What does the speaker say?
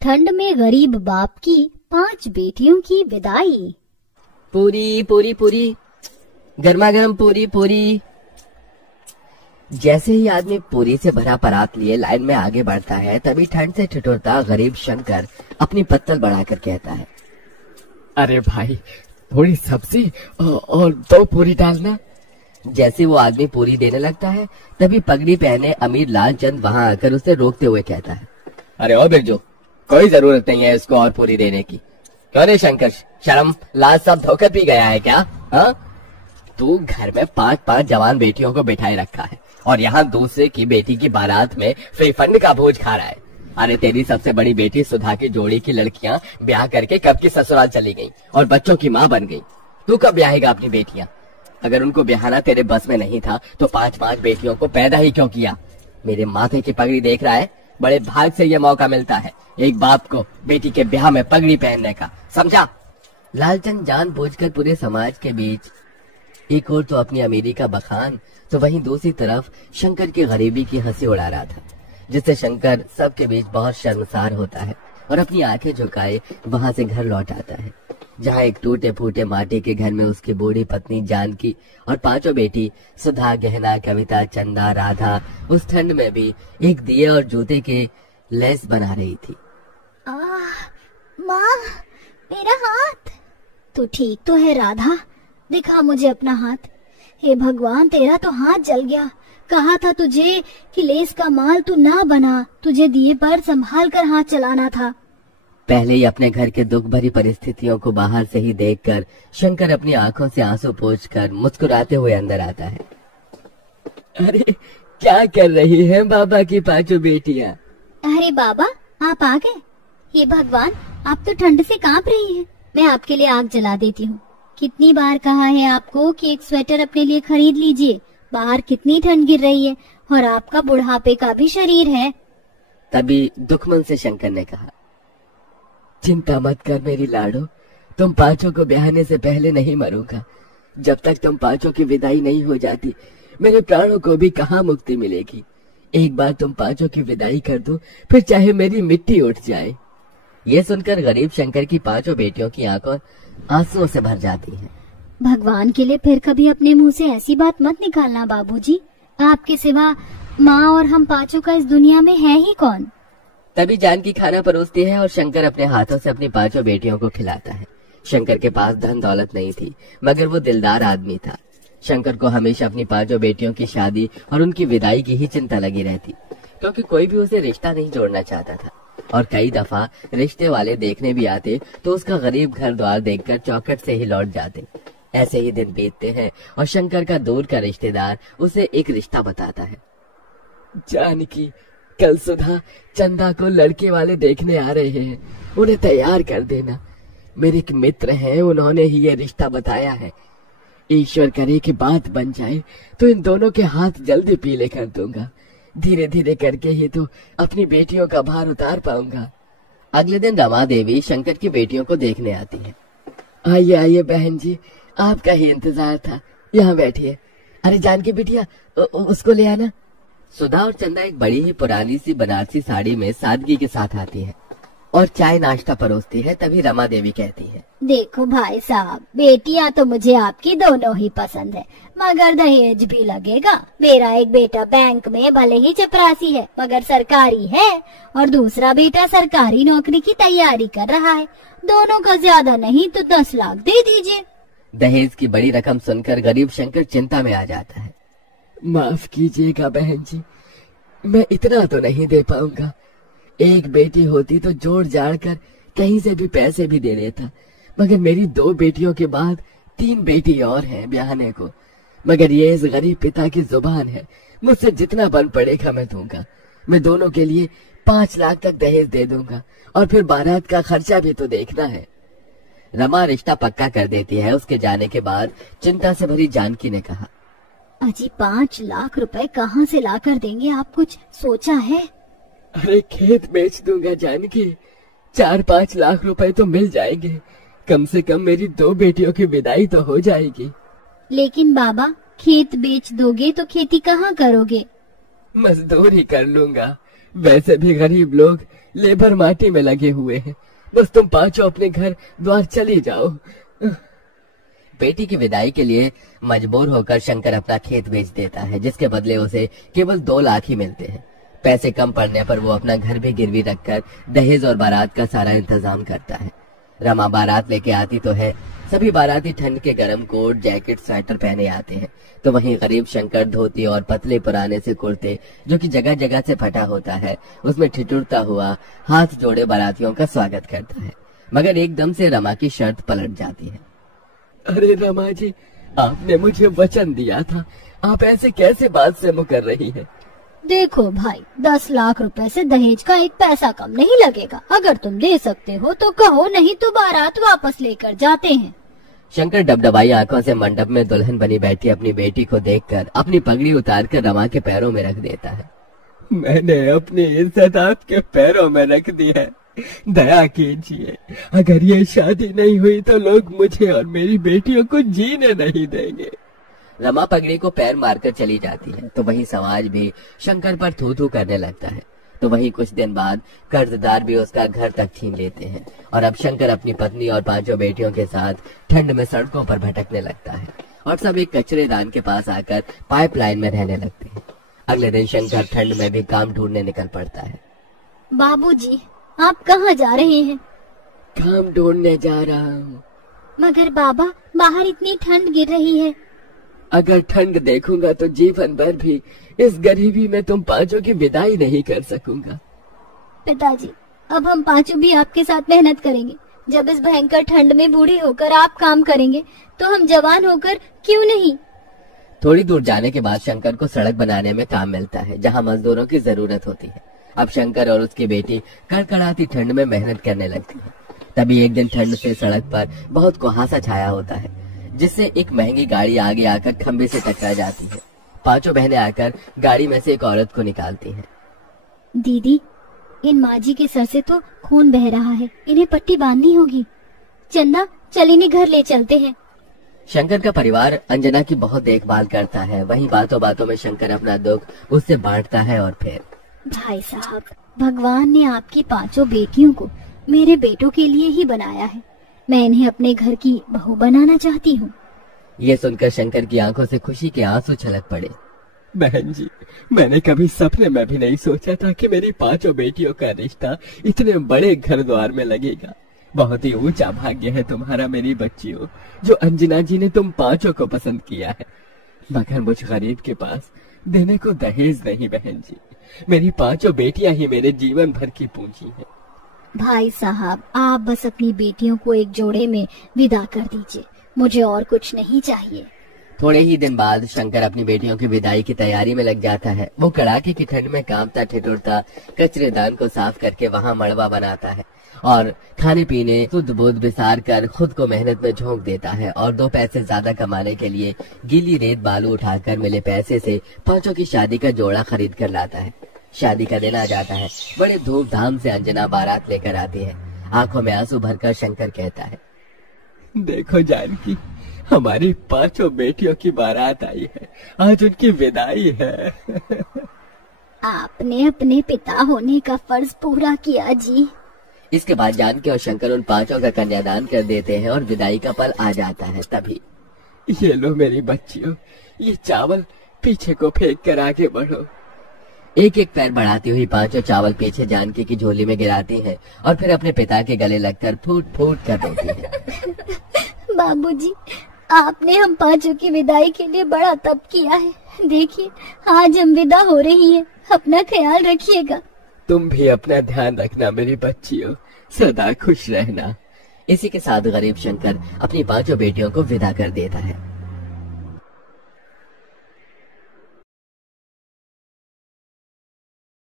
ठंड में गरीब बाप की 5 बेटियों की विदाई। पूरी पूरी पूरी, गर्मा गर्म पूरी पूरी। जैसे ही आदमी पूरी से भरा परात लिए लाइन में आगे बढ़ता है, तभी ठंड से ठिठुरता गरीब शंकर अपनी पत्तल बढ़ाकर कहता है, अरे भाई थोड़ी सब्जी और 2 पूरी डालना। जैसे वो आदमी पूरी देने लगता है, तभी पगड़ी पहने अमीर लालचंद वहां आकर उसे रोकते हुए कहता है, अरे ओ बिरजू, कोई जरूरत नहीं है इसको और पूरी देने की। क्यों रे शंकर, शर्म लाज सब धोकर पी गया है क्या? हाँ, तू घर में 5-5 जवान बेटियों को बिठाए रखा है और यहाँ दूसरे की बेटी की बारात में फ्री फंड का भोज खा रहा है। अरे तेरी सबसे बड़ी बेटी सुधा की जोड़ी की लड़कियां ब्याह करके कब की ससुराल चली गई और बच्चों की माँ बन गई। तू कब ब्याहेगा अपनी बेटियां? अगर उनको ब्याहना तेरे बस में नहीं था तो 5-5 बेटियों को पैदा ही क्यों किया? मेरे माथे की पगड़ी देख रहा है, बड़े भाग से यह मौका मिलता है एक बाप को बेटी के ब्याह में पगड़ी पहनने का, समझा? लालचंद जानबूझकर पूरे समाज के बीच एक और तो अपनी अमीरी का बखान, तो वहीं दूसरी तरफ शंकर की गरीबी की हंसी उड़ा रहा था, जिससे शंकर सबके बीच बहुत शर्मसार होता है और अपनी आंखें झुकाए वहां से घर लौट आता है, जहां एक टूटे फूटे माटी के घर में उसकी बूढ़ी पत्नी जानकी और 5 बेटी सुधा, गहना, कविता, चंदा, राधा उस ठंड में भी एक दिए और जूते के लेस बना रही थी। माँ, मेरा हाथ। तू ठीक तो है राधा? दिखा मुझे अपना हाथ। हे भगवान, तेरा तो हाथ जल गया। कहा था तुझे कि लेस का माल तू ना बना, तुझे दिए पर संभाल कर हाथ चलाना था। पहले ही अपने घर के दुख भरी परिस्थितियों को बाहर से ही देखकर शंकर अपनी आंखों से आंसू पोंछकर मुस्कुराते हुए अंदर आता है। अरे क्या कर रही हैं बाबा की 5 बेटियां? अरे बाबा, आप आ गए। हे भगवान, आप तो ठंड से कांप रही हैं। मैं आपके लिए आग जला देती हूँ। कितनी बार कहा है आपको कि एक स्वेटर अपने लिए खरीद लीजिए, बाहर कितनी ठंड गिर रही है और आपका बुढ़ापे का भी शरीर है। तभी दुखमन से शंकर ने कहा, चिंता मत कर मेरी लाडो, तुम 5 को ब्याहने से पहले नहीं मरूंगा। जब तक तुम 5 की विदाई नहीं हो जाती, मेरे प्राणों को भी कहाँ मुक्ति मिलेगी। एक बार तुम 5 की विदाई कर दो, फिर चाहे मेरी मिट्टी उठ जाए। ये सुनकर गरीब शंकर की 5 बेटियों की आंखों आंसुओं से भर जाती हैं। भगवान के लिए फिर कभी अपने मुंह से ऐसी बात मत निकालना बाबूजी। आपके सिवा माँ और हम 5 का इस दुनिया में है ही कौन? तभी जानकी खाना परोसती है और शंकर अपने हाथों से अपनी 5 बेटियों को खिलाता है। शंकर के पास धन दौलत नहीं थी, मगर वो दिलदार आदमी था। शंकर को हमेशा अपनी 5 बेटियों की शादी और उनकी विदाई की ही चिंता लगी रहती, क्योंकि कोई भी उसे रिश्ता नहीं जोड़ना चाहता था और कई दफा रिश्ते वाले देखने भी आते तो उसका गरीब घर द्वार देखकर चौखट से ही लौट जाते। ऐसे ही दिन बीतते हैं और शंकर का दूर का रिश्तेदार उसे एक रिश्ता बताता है। जानकी, कल सुधा चंदा को लड़के वाले देखने आ रहे हैं, उन्हें तैयार कर देना। मेरे एक मित्र हैं, उन्होंने ही ये रिश्ता बताया है। ईश्वर करे कि बात बन जाए तो इन दोनों के हाथ जल्दी पीले कर दूंगा। धीरे धीरे करके ही तो अपनी बेटियों का भार उतार पाऊंगा। अगले दिन रमा देवी शंकर की बेटियों को देखने आती है। आइए आइए बहन जी, आपका ही इंतजार था, यहाँ बैठिए। अरे जानकी बिटिया, उसको ले आना। सुधा और चंदा एक बड़ी ही पुरानी सी बनारसी साड़ी में सादगी के साथ आती है और चाय नाश्ता परोसती है। तभी रमा देवी कहती है, देखो भाई साहब, बेटियां तो मुझे आपकी दोनों ही पसंद है, मगर दहेज भी लगेगा। मेरा एक बेटा बैंक में भले ही चपरासी है मगर सरकारी है, और दूसरा बेटा सरकारी नौकरी की तैयारी कर रहा है। दोनों का ज्यादा नहीं तो 10 लाख दे दीजिए। दहेज की बड़ी रकम सुनकर गरीब शंकर चिंता में आ जाता है। माफ कीजिएगा बहन जी, मैं इतना तो नहीं दे पाऊंगा। एक बेटी होती तो जोड़ जाड़ कर कहीं से भी पैसे भी दे देता, मगर मेरी 2 बेटियों के बाद 3 बेटी और हैं ब्याहने को। मगर ये इस गरीब पिता की जुबान है, मुझसे जितना बन पड़ेगा मैं दूंगा। मैं दोनों के लिए 5 लाख तक दहेज दे दूंगा और फिर बारात का खर्चा भी तो देखना है। रमा रिश्ता पक्का कर देती है। उसके जाने के बाद चिंता से भरी जानकी ने कहा, अजी 5 लाख रुपए कहाँ से ला कर देंगे, आप कुछ सोचा है? अरे खेत बेच दूंगा जानकी, 4-5 लाख रुपए तो मिल जाएंगे। कम से कम मेरी 2 बेटियों की विदाई तो हो जाएगी। लेकिन बाबा, खेत बेच दोगे तो खेती कहाँ करोगे? मजदूरी कर लूंगा, वैसे भी गरीब लोग लेबर माटी में लगे हुए हैं। बस तुम पांचों अपने घर द्वार चली जाओ। बेटी की विदाई के लिए मजबूर होकर शंकर अपना खेत बेच देता है, जिसके बदले उसे केवल 2 लाख ही मिलते हैं। पैसे कम पड़ने पर वो अपना घर भी गिरवी रखकर दहेज और बारात का सारा इंतजाम करता है। रमा बारात लेके आती तो है। सभी बाराती ठंड के गर्म कोट, जैकेट, स्वेटर पहने आते हैं, तो वहीं गरीब शंकर धोती और पतले पुराने से कुर्ते, जो कि जगह जगह से फटा होता है, उसमें ठिठुरता हुआ हाथ जोड़े बारातियों का स्वागत करता है। मगर एकदम से रमा की शर्त पलट जाती है। अरे रमा जी, आपने मुझे वचन दिया था, आप ऐसे कैसे बात से मुकर रही हैं? देखो भाई, 10 लाख रुपए से दहेज का एक पैसा कम नहीं लगेगा। अगर तुम दे सकते हो तो कहो, नहीं तो बारात वापस लेकर जाते हैं। शंकर डबडबाई आंखों से मंडप में दुल्हन बनी बैठी अपनी बेटी को देखकर अपनी पगड़ी उतारकर रमा के पैरों में रख देता है। मैंने अपनी इज्जत आपके पैरों में रख दी है, दया कीजिए। अगर ये शादी नहीं हुई तो लोग मुझे और मेरी बेटियों को जीने नहीं देंगे। रमा पगड़ी को पैर मारकर चली जाती है, तो वही समाज भी शंकर पर थू थू करने लगता है। तो वही कुछ दिन बाद कर्जदार भी उसका घर तक छीन लेते हैं और अब शंकर अपनी पत्नी और 5 बेटियों के साथ ठंड में सड़कों पर भटकने लगता है और सब एक कचरेदान के पास आकर पाइपलाइन में रहने लगते हैं। अगले दिन शंकर ठंड में भी काम ढूंढने निकल पड़ता है। बाबूजी, आप कहाँ जा रहे हैं? काम ढूंढने जा रहा हूँ। मगर बाबा, बाहर इतनी ठंड गिर रही है। अगर ठंड देखूंगा तो जीवन भर भी इस गरीबी में तुम 5 की विदाई नहीं कर सकूंगा। पिताजी, अब हम 5 भी आपके साथ मेहनत करेंगे। जब इस भयंकर ठंड में बूढ़े होकर आप काम करेंगे तो हम जवान होकर क्यों नहीं? थोड़ी दूर जाने के बाद शंकर को सड़क बनाने में काम मिलता है, जहाँ मजदूरों की जरूरत होती है। अब शंकर और उसकी बेटी कड़कड़ाती ठंड में मेहनत करने लगती है। तभी एक दिन ठंड से सड़क पर बहुत कुहासा छाया होता है, जिससे एक महंगी गाड़ी आगे आकर खंबे से टकरा जाती है। 5 बहनें आकर गाड़ी में से एक औरत को निकालती हैं। दीदी, इन माजी के सर से तो खून बह रहा है, इन्हें पट्टी बांधनी होगी। चंदा, चल इन्हें घर ले चलते हैं। शंकर का परिवार अंजना की बहुत देखभाल करता है। वहीं बातों बातों में शंकर अपना दुख उससे बांटता है और फिर, भाई साहब, भगवान ने आपकी 5 बेटियों को मेरे बेटों के लिए ही बनाया है। मैं इन्हें अपने घर की बहू बनाना चाहती हूँ। ये सुनकर शंकर की आंखों से खुशी के आंसू छलक पड़े। बहन जी, मैंने कभी सपने में भी नहीं सोचा था कि मेरी 5 बेटियों का रिश्ता इतने बड़े घर द्वार में लगेगा। बहुत ही ऊंचा भाग्य है तुम्हारा मेरी बच्चियों, जो अंजना जी ने तुम 5 को पसंद किया है। मगर मुझ गरीब के पास देने को दहेज नहीं बहन जी। मेरी 5 बेटियां ही मेरे जीवन भर की पूंजी है। भाई साहब, आप बस अपनी बेटियों को एक जोड़े में विदा कर दीजिए, मुझे और कुछ नहीं चाहिए। थोड़े ही दिन बाद शंकर अपनी बेटियों की विदाई की तैयारी में लग जाता है। वो कड़ाके की ठंड में कांपता ठिठुरता कचरेदान को साफ करके वहाँ मड़वा बनाता है और खाने पीने शुद्ध बुद्ध विसार कर खुद को मेहनत में झोंक देता है और 2 पैसे ज्यादा कमाने के लिए गीली रेत बालू उठाकर मिले पैसे से 5 की शादी का जोड़ा खरीद कर लाता है। शादी का दिन आ जाता है। बड़े धूमधाम से अंजना बारात लेकर आती है। आंखों में आंसू भरकर शंकर कहता है, देखो जानकी, हमारी 5 बेटियों की बारात आई है, आज उनकी विदाई है। आपने अपने पिता होने का फर्ज पूरा किया जी। इसके बाद जानकी और शंकर उन 5 का कन्यादान कर देते हैं और विदाई का पल आ जाता है। तभी, ये लो मेरी बच्चियों, ये चावल पीछे को फेंक कर आगे बढ़ो। एक एक पैर बढ़ाती हुई 5 चावल पीछे जानकी की झोली में गिराती हैं और फिर अपने पिता के गले लगकर फूट फूट कर रोती है। बाबूजी, आपने हम 5 की विदाई के लिए बड़ा तप किया है। देखिए, आज हम विदा हो रही हैं। अपना ख्याल रखिएगा। तुम भी अपना ध्यान रखना मेरी बच्चियों, सदा खुश रहना। इसी के साथ गरीब शंकर अपनी 5 बेटियों को विदा कर देता है।